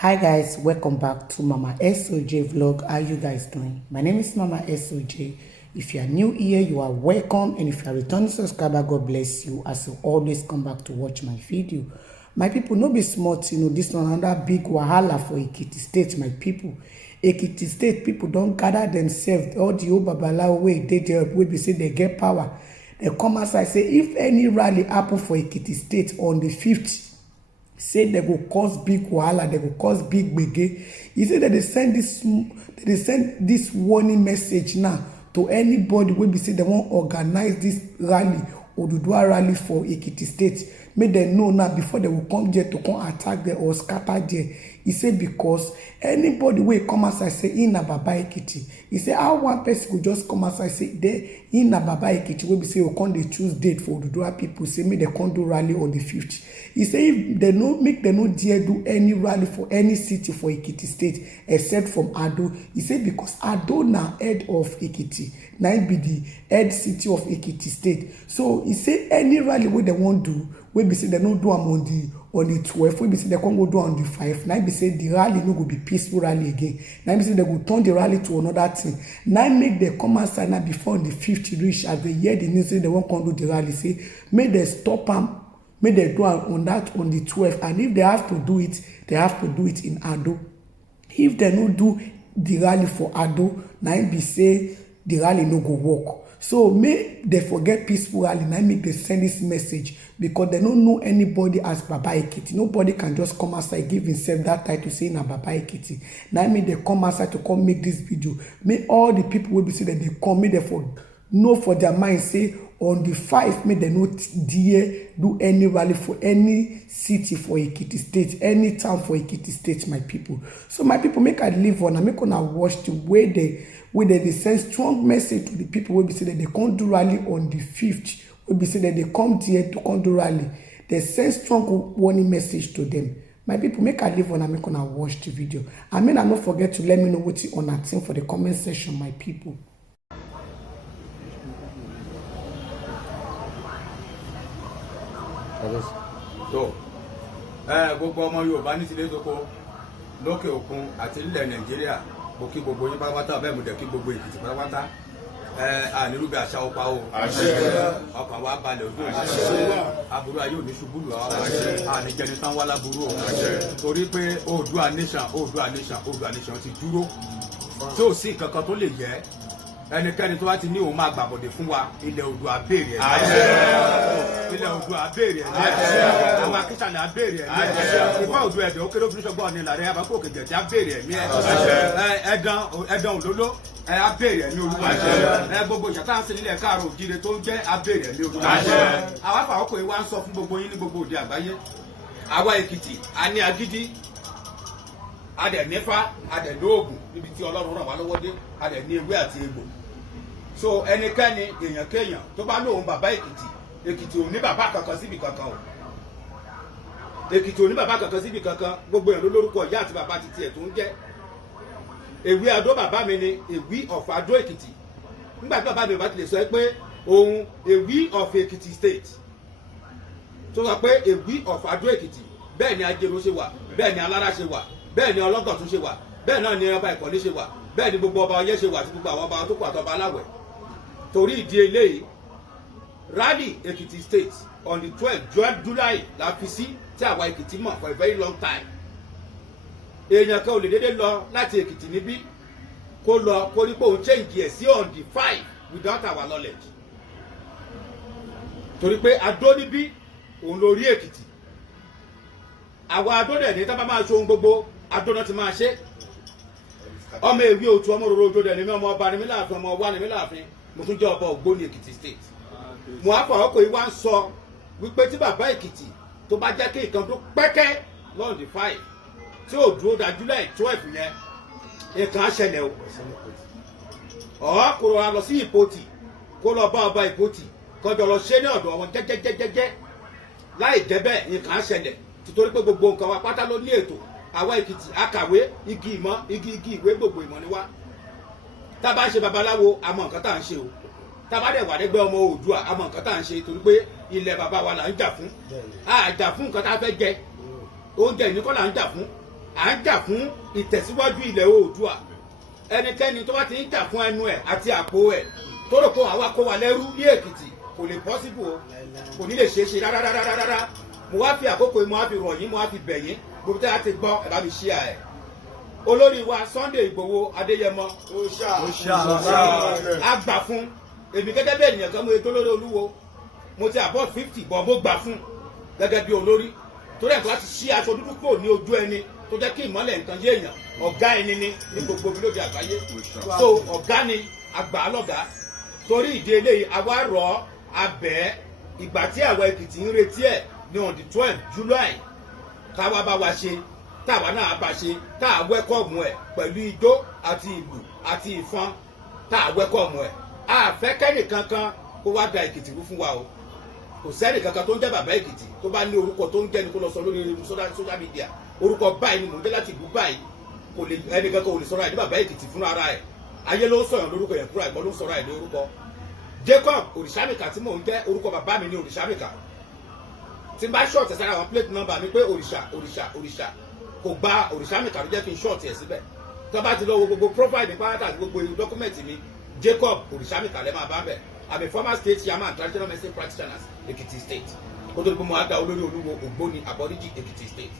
Hi guys, welcome back to Mama SOJ vlog. How you guys doing? My name is Mama SOJ. If you are new here, you are welcome, and if you are returning subscriber, God bless you as you always come back to watch my video. My people, no be smart, this one another big wahala for Ekiti State. My people, Ekiti State people don't gather themselves, all the old babalawo way they there wey be say they get power. They come outside say if any rally happen for Ekiti State on the 5th, say they go cause big wahala, they go cause big gbege. He said that they send this warning message now to anybody wey be say they wan organize this rally, Oduduwa rally for Ekiti State. Make them know now before they will come there to come attack them or scatter there. He said because anybody wey come outside say in na Baba Ekiti. He said how one person go just come outside say they in na Baba Ekiti wey be say you come dey choose date for Oduduwa people, say make they come do rally on the 5th. He say if they no make them no dare do any rally for any city for Ekiti State except from Ado. He say because Ado na head of Ekiti, na be the head city of Ekiti State. So he say any rally wey they wan do, wey be say they no do am on the 12th, wey be say they come go do on the 5th, na be say the rally no go be peaceful rally again. Na be say they go turn the rally to another thing. Na make they come outside now before the 5th reach, as they hear the news say they wan come do the rally, say make they stop am, make they do am on the 12th, and if they have to do it, they have to do it in Ado. If they no do the rally for Ado, na be say the rally no go work. So make they forget peaceful rally, na make they send this message, because they don't know anybody as Baba Ekiti. Nobody can just come outside give himself that title saying na Baba Ekiti. Na make they come outside to come make this video. Make all the people will be say that they come, make they know for their mind say on the 5th, make they not dare do any rally for any city for Ekiti State, any town for Ekiti State, my people. So my people, make I live on and make una watch the way they send strong message to the people wey be say that they can't do rally on the 5th, wey be say that they come here to come do rally. They send strong warning message to them. My people, make I live on and make una watch the video. And may I not forget to let me know what you on that thing for the comment section, my people. So, gbogbo ọmọ Yorùbá ní tilé soko lókè òkun àti ilẹ̀ Nàìjíríà, mo kí gbogbo yín pátápátá, bẹ́ẹ̀ mo dẹ̀ kí gbogbo Èkìtì pátápátá. Ànírúgbé àṣà ọpa o, ọkàn wa balẹ̀ ojú òní, aburú ayé òní ṣubú lù wá, àníjẹni tán wá láburú o, torí pé Oòduà nation ti dúró, tí ò sí nǹkan kan tó lè yẹ ẹnikẹ́ni tó bá ti ní òun máa gbàbọ̀dé fún wa, ilẹ̀ Oòduà béèrè ẹ̀, ilẹ̀ Oòduà béèrè ẹ̀, àwọn akíṣàlẹ̀ á béèrè ẹ̀, ìfọ̀ Oòduà ẹ̀dẹ̀ ó kéré fún ṣọgbọ́n ní ìlànà àbákò òkèjẹ̀ tí á béèrè ẹ̀mí ẹ̀, ẹ̀dán òlóló á béèrè ẹ̀mí Olúwa, gbogbo ìṣàtà ń sin nílẹ̀ káàrọ̀ òjìire tó ń jẹ́ á béèrè ẹ̀mí Olúwa. Àwa fàákò yìí wá ń sọ fún gbogbo yín ní gbogbo òde àgbáyé, àwa Èkìtì a ní agídí, adẹ̀ nífá, adẹ̀ lóògùn níbi tí Ọlọ́run ràn wá lọ́wọ́ dé, adẹ̀ ní ewé àti egbò. So ẹnikẹ́ni èèyàn kéèyàn tó bá lóun Bàbá Èkìtì ò ní bàbá kankan síbi kankan o, Èkìtì ò ní bàbá kankan síbi kankan, gbogbo èèyàn ló lórúkọ ìyá àti bàbá titi ẹ̀ tó ń jẹ́. Èwe Adó bàbá mi ni Èwí of Adó Èkìtì. Nígbà tí bàbá mi bá ti lè sọ pé òun Èwí of Èkìtì State, tó sọ pé Èwí of Adó Èkìtì, bẹ́ẹ̀ ni Ajero ṣe wà, bẹ́ẹ̀ ni Alára ṣe wà, bẹ́ẹ̀ ni Ọlọ́gọ̀tún ṣe wà, bẹ́ẹ̀ náà ni ọba Ìkọ̀lé ṣe wà, bẹ́ẹ̀ ni gbogbo ọba Ọ̀yẹ́ ṣe wà àti gbogbo àwọn ọba tó kù àtọba Aláwẹ̀. Torí ìdí eléyìí, rally Ekiti State on the 12th July la fi sí, tí àwa Èkìtì mọ̀ for a very long time. Èèyàn kan ò lè dédé lọ láti Èkìtì níbí kó lọ kó rí pé òun change ẹ̀ sí on the 5th without our knowledge. Torí pé Adó níbí òun lórí Èkìtì. Àwa Adó dẹ̀ ní tá bá máa ṣe ohun gbogbo, Adó náà ti máa ṣe. Ọmọ Èwí Òtù ọmọ Òróró Òjòdè ni mí, ọmọ ọba ni mí láàfin, ọmọ ọwá ni mí láàfin, mo tún jẹ́ ọba Ògbóni Èkìtì State. Mo á fọwọ́ kò yí wá ń sọ wípé tí Bàbá Èkìtì tó bá jẹ́ kí nǹkan tó pẹ́kẹ́ lọ́n the 5th tí ò dúró da July 12 yẹn, nǹkan á ṣẹlẹ̀ o. Ọ̀họ́ kò rọra lọ sí Ìpòtì kó lọ bá ọba Ìpòtì kọjọ lọ ṣe ní ọ̀dọ̀ wọn jẹ́jẹ́jẹ́jẹ́, láì jẹ́ bẹ́ẹ̀ nǹkan á ṣẹlẹ̀, títorí pé gbogbo nǹkan wa pátá ló ní ètò. Àwa Èkìtì akàwé, igi ìmọ̀, igi ìwé, gbogbo ìmọ̀ ni wá. Tá bá ṣe babaláwo, a mọ nǹkan tá à ń ṣe o. Tá bá dẹ̀ wà lẹ́gbẹ́ ọmọ Oòduà, a mọ nǹkan tá à ń ṣe, torí pé ilẹ̀ bàbá wa là ń jà fún. A jà fún nǹkan tá a fẹ́ jẹ, oúnjẹ ìníkọ́ là ń jà fún. à ń jà fún ìtẹ̀síwájú ilẹ̀ Oòduà ẹnikẹ́ni tó bá ti ń jà fún ẹnu ẹ̀ àti àpò ẹ̀ tó rò pé àwa kó wa lẹ́rú ní Èkìtì kò lè possible o kò ní lè ṣeé ṣe rárá mo wá fi àkókò mo wá fi rọ̀ yín mo wá fi bẹ̀ yín gbogbo tẹ́ a ti gbọ́ ẹ̀ bá mi ṣíà ẹ̀ olórí wa Sunday Igboho Adéyẹmọ a gbà fún èmi gẹ́gẹ́ bí ènìyàn kan mo ètò olórí Olúwo mo ti above 50 bọ̀ mo gbà fún gẹ́gẹ́ bí olórí torí ẹ̀ tó láti ṣí aṣọ dúdú kúrò ní ojú ẹni tó jẹ́ kí ìmọ́lẹ̀ nǹkan yé èèyàn ọ̀gá ẹni ní gbogbo omi lóde àgbáyé so ọ̀gá ni àgbà lọ́gàá torí ìdí eléyìí àwa rọ̀ abẹ́ ìgbà tí àwọn Èkìtì ń retí ẹ̀ ní on the 12 July táwa bá wa ṣe táwa náà bá ṣe táà wẹ́kọ̀mù ẹ̀ pẹ̀lú ijó àti ìlù àti ìfọn táà wẹ́kọ̀mù ẹ̀ àfẹ́kẹ́nì kankan kó wá da Èkìtì rú fún wa o kò sẹ́nì kankan tó ń jẹ́ bàbá Èkìtì tó bá ní orúkọ tó ń jẹ́ ni kó lọ sọ lórí social media orúkọ báyìí ni mò ń dé láti ìlú báyìí kò lè ẹnì kankan ò lè sọ̀rọ̀ àìní bàbá Èkìtì fún ara ẹ̀ ayé ló ń sọ̀rọ̀ lórúkọ yẹn kúrò àìmọ́ ló ń sọ̀rọ̀ àìní orúkọ Jacob Òrìṣàmìkà tí mò ń jẹ́ orúkọ bàbá mi ní Òrìṣàmìkà tí n bá ṣọ́ọ̀tì sára àwọn plate number mi pé òrìṣà kò gba Òrìṣàmìkà ló jẹ́ kí n ṣọ́ọ̀tì ẹ̀ síbẹ̀ tó bá ti lọ wo gbogbo profile mi pátá àti gbogbo dọ́kúmẹ̀ntì mi Jacob Òrìṣàmìkà lẹ́ máa bá bẹ̀ I'm a former state chairman traditional medicine practitioners Ekiti state kó tó di pé mo á da olórí Olúwo Ògbóni aborigine Ekiti state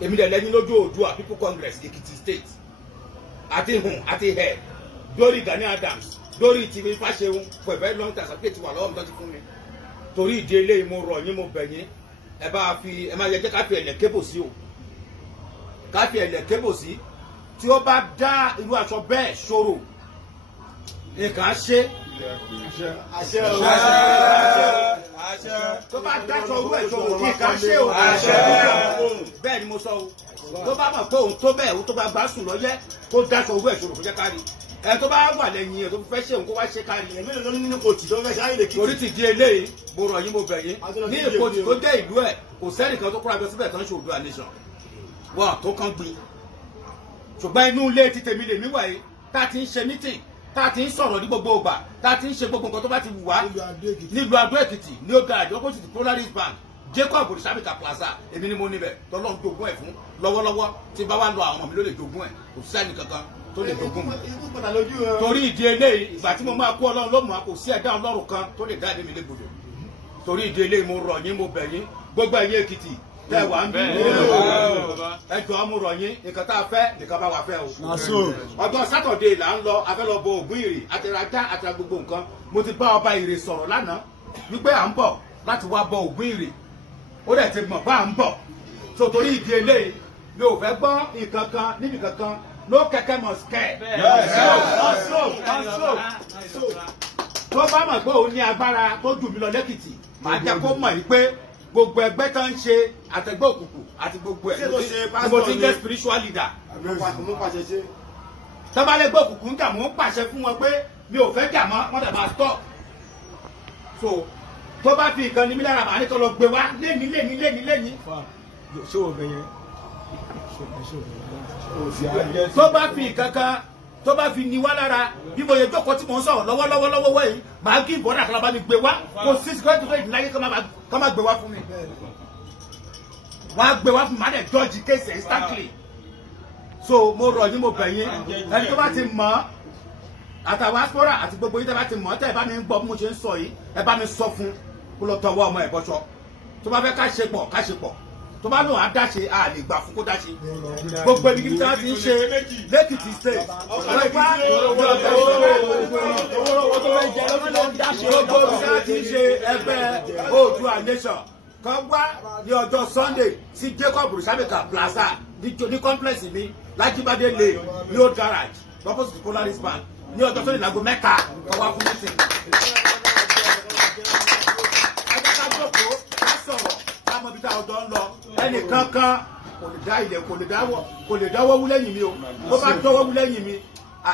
èmi dẹ̀ lẹ́yìn lójú Oòduà people congress Ekiti state àti hùn àti hẹ̀ dórí Gani Adams dórí tìmí Fáṣẹ̀hùn for a very long time àti ètò wà lọ́wọ́ mi tó ti fún mi torí ìdí eléyìí mo rọ̀ yín mo bẹ̀ yín ẹ máa yẹ jẹ́ ká fi ẹ̀lẹ̀ kébò sí o ká fi ẹ̀lẹ̀ kébò sí tí ó bá dá irú aṣọ bẹ́ẹ̀ ṣòro nǹkan á ṣe tó bá dáṣọ irú ẹ̀ ṣòro nǹkan á ṣe o bẹ́ẹ̀ ni mo sọ o tó bá mọ̀ pé òun tó bẹ́ẹ̀ òun tó bá gbà sùn lọ́yẹ́ kó dáṣọ irú ẹ̀ ṣòro kó jẹ́ ká rí ẹ tó bá wà lẹ́yìn ẹ̀ tó fẹ́ ṣe òun kó wá ṣe kárí ẹ̀ mélòó ló nínú kòtì tó fẹ́ ṣáà lè kí. orí ti di eléyìí mo rọ̀ yín mo bẹ̀ yín ní ìkòtì tó jẹ́ ìlú ẹ̀ kò sẹ́nìkan tó kóra jọ síbẹ̀ tán ṣe Oòduà nation wọn tó kán gbin ṣùgbọ́n inú ilé ti tèmi lèmi wà yìí tá a ti ń ṣe meeting tá a ti ń sọ̀rọ̀ ní gbogbo ìgbà tá a ti ń ṣe gbogbo nǹkan tó bá ti wù wá nílùú Adó Èkìtì ní ó garage opposite Polaris Bank Jacob Òrìṣàmìkà plaza èmi ni mo níbẹ̀ tọ́lọ́ ń jogún ẹ̀ fún lọ́wọ́lọ́wọ́ tí bá wà lọ àwọn ọmọ mi ló lè jogún ẹ̀ kò sẹ́ni kankan tó lè jogún mi torí ìdí eléyìí ìgbà tí mo máa kú Ọlọ́run ló mọ̀ kò sí ẹ̀dá Ọlọ́run kan tó lè dá ẹ̀mí mi légbodò torí ìdí eléyìí mo rọ̀ yín mo bẹ̀ yín gbogbo ẹ̀yin Èkìtì tẹ́ wà ń bí ẹ jọ̀ọ́ mo rọ̀ yín nǹkan tá a fẹ́ nǹkan bá wà fẹ́ o ọjọ́ Sátọ̀dé là ń lọ a fẹ́ lọ bọ Ògún Ìrè àtẹ̀rájá àti gbogbo nǹkan mo ti bá ọba Ìrè sọ̀rọ̀ lánàá wípé à ń bọ̀ láti wá bọ Ògún Ìrè ó dẹ̀ ti mọ̀ bá à ń bọ̀ so torí ìdí eléyìí mi ò fẹ́ gbọ́ nǹkan kan níbi kankan no kẹ̀kẹ́ must care tó bá mọ̀ pé òun ní agbára tó jù mí lọ lẹ́kìtì màá jẹ́ kó mọ̀ yìí pé gbogbo ẹgbẹ́ tó ń ṣe àtẹgbẹ́ òkùnkùn àti gbogbo ẹ̀ tí mo ti jẹ́ spiritual leader tó bá lẹ́gbẹ́ òkùnkùn jà mò ń pàṣẹ fún wọn pé mi ò fẹ́ jà mọ́ wọ́n dẹ̀ máa stop so tó bá fi ìkànnì mi lára màá ní kó lọ gbé wá lẹ́ni tó bá fi ìkankan tó bá fi ní wá lára bí mo yẹ jókòó tí mò ń sọ̀rọ̀ lọ́wọ́lọ́wọ́ yìí màá kí ìbọn àkàlà bá mi gbé wá kò sí security tó ìdíláyé kọ́ máa gbé wá fún mi wọ́n á gbé wá fún mi màá dẹ̀ judge case instantly so mo rọ̀ yín mo bẹ̀ yín ẹni tó bá ti mọ̀ àtàwọn aspora àti gbogbo yín tẹ́ bá ti mọ̀ tẹ́ ẹ bá mi ń gbọ́ bí mo ṣe ń sọ yìí ẹ bá mi sọ fún kó lọ tọwọ́ ọmọ ẹ̀ bọ́ṣọ tó bá fẹ́ ká ṣe pọ̀ tó bá lóun á dáṣe a lè gbà fún kó dáṣe gbogbo ibi tí wọ́n ti ń ṣe lẹ́kìtì state gbogbo ibi tí wọ́n ti ń ṣe ẹgbẹ́ Oòduà nation kan wá ní ọjọ́ Sunday sí Jacob Òrìṣàmìkà plaza ní complex mi Lájíbádé lane ní old garage opposite Polaris Bank ní ọjọ́ Sunday láago 3 kan wá fún meeting. ẹgbẹ́ ká jókòó ká sọ̀rọ̀ ká mọ ibi tá a jọ ń lọ ẹnì kankan kò lè dá ilẹ̀ kò lè dáwọ́ wú lẹ́yìn mi o bó bá dọ́wọ́ wú lẹ́yìn mi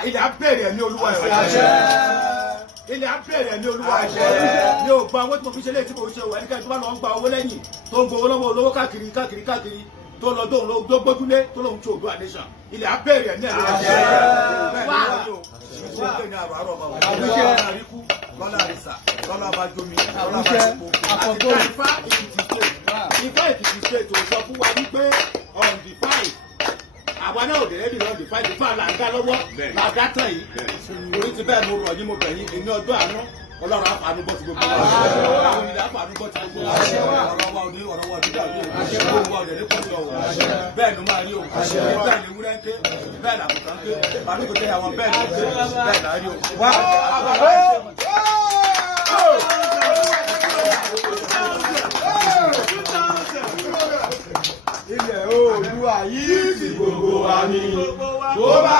ilẹ̀ á bẹ̀rẹ̀ ẹ̀mí Olúwa ẹ̀ ilẹ̀ á bẹ̀rẹ̀ ẹ̀mí Olúwa ẹ̀ mi ò gba owó tí mo fi ṣe léyìí tí mo ṣe wà ẹnikẹ́ni tó bá lọ ń gba owó lẹ́yìn tó ń gbowó lọ́wọ́ olówó káàkiri tó lọ tó gbójúlé tó lóun tí Oòduà nation ilẹ̀ á bẹ̀rẹ̀ ẹ̀mí lọ́la àrísà lọ́la àbájómi lọ́la àbájómi àti Ifá Èkìtì state ò sọ fún wa wípé on the 5 àwa náà ò dé rẹ́dì lọ́dì fáìlì fún àlàǹdá lọ́wọ́ làdá tán yìí orí ti bẹ́ẹ̀ mo rọ̀ yín mo bẹ̀ yín èmi ọdún àánú ọlọ́run àfààní bọ́ ti gbogbo wa àwọn ilẹ̀ àfààní bọ́ ti gbogbo wa ọ̀rọ̀ wa òní ọ̀rọ̀ wa òní dàbí gbogbo wa òní ní pọ̀jù ọ̀wọ̀ bẹ́ẹ̀ ló máa rí o bẹ́ẹ̀ ni wúrẹ́ ń ké bẹ́ẹ̀ làbùkàn ń ké àdúgbò tẹ àwọn bẹ́ẹ̀ ló ké bẹ́ẹ̀ là á rí o. ilẹ̀ Oòduà yìí ti gbogbo wa ní kó bá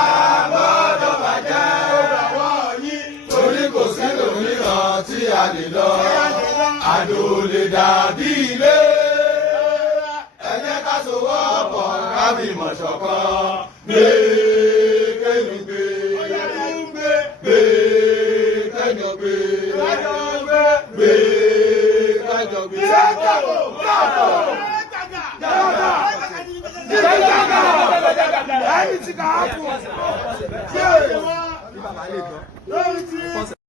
gbọ́dọ̀ bàjẹ́ lọ́wọ́ yín torí kò sí lòmíràn tí a lè lọ àjò lè dàbí ilé ẹ jẹ́ ká sowọ́pọ̀ ká fìmọ̀ ṣọ̀kan gbé kẹ́mi gbé gbé kẹ́mi gbé gbé kájọ gbé. Anything can happen.